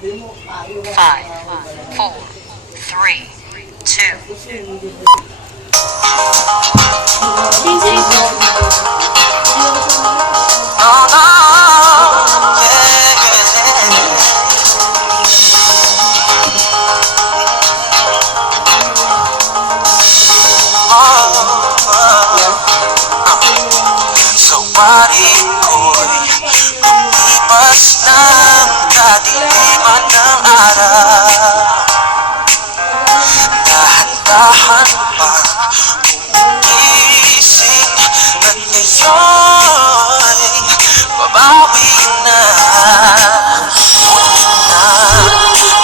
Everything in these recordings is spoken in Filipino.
5, 4, 3, 2. Sa wari ko'y lumipas ng kadiliman ng araw. Dahan-dahan pa gumising at ngayon'y babawi na. Ngunit na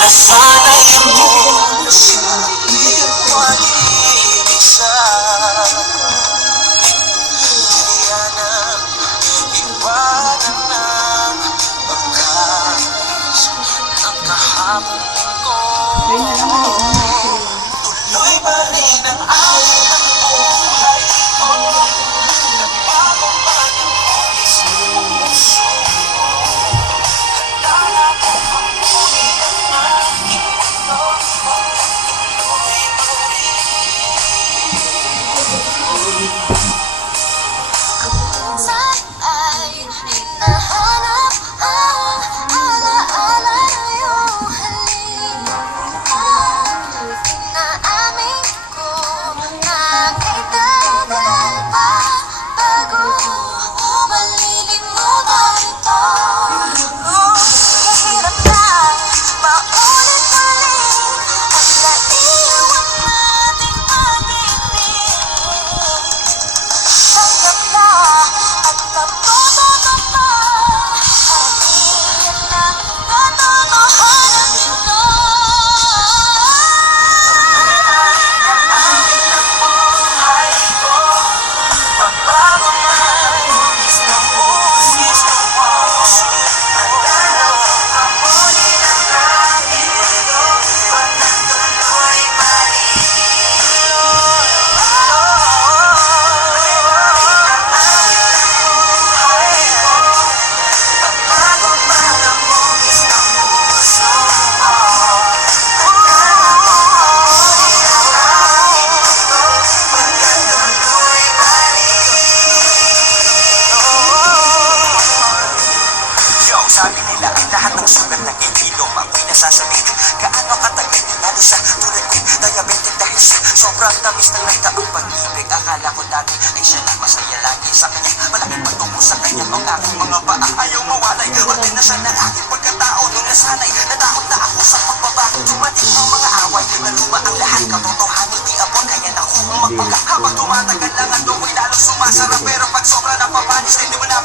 nasanay ako sa pag-iisa. Kaya nang iwanan ng pagkakas ng kahapon ko. Tuloy pa rin ang alay ng buhay ko. Nagbago pa ng puso. Handa na kong amunin ang aking mundo. Tuloy pa rin. Minsan ay hinahanap ang alaala ng iyong halik. Inaamin ko na kay tagal pa bago malilimutan ito. Mahirap na paulit-ulit ang naiwan nating pag-ibig. Tanggap na at natututo pa. At iyan ang katotohanan nito. Buhay ko, magbago man, is na busis ng puso. Handa na kong amunin ang aking mundo. Pagkatuloy pa rin. Magbago man ang busis ng puso mo. Handa na kong amunin ang aking mundo. Pagkatuloy pa rin. Yo, sabi nila ay lahat ng sugat ng ilong ako'y nasasalit. Gaano katagal lalo sa tulad ko'y diabetic dahil sa sobrang tamis ng nagdaang pag-ibig. Akala ko dati ay siya na masaya lagi sa kanya. Malaking pagtungo sa kanya ang aking mga paa ayaw mawalay. Orte na siya ng aking pagkatao nung nasanay. Natakot na ako sa pagbabago. Dumating ang mga away na luma ang lahat. Katotohanan di abot kaya na kung magpaka. Habang tumatagal lang ang lumoy lalong sumasarap. Pero pag sobra na papanis hindi mo na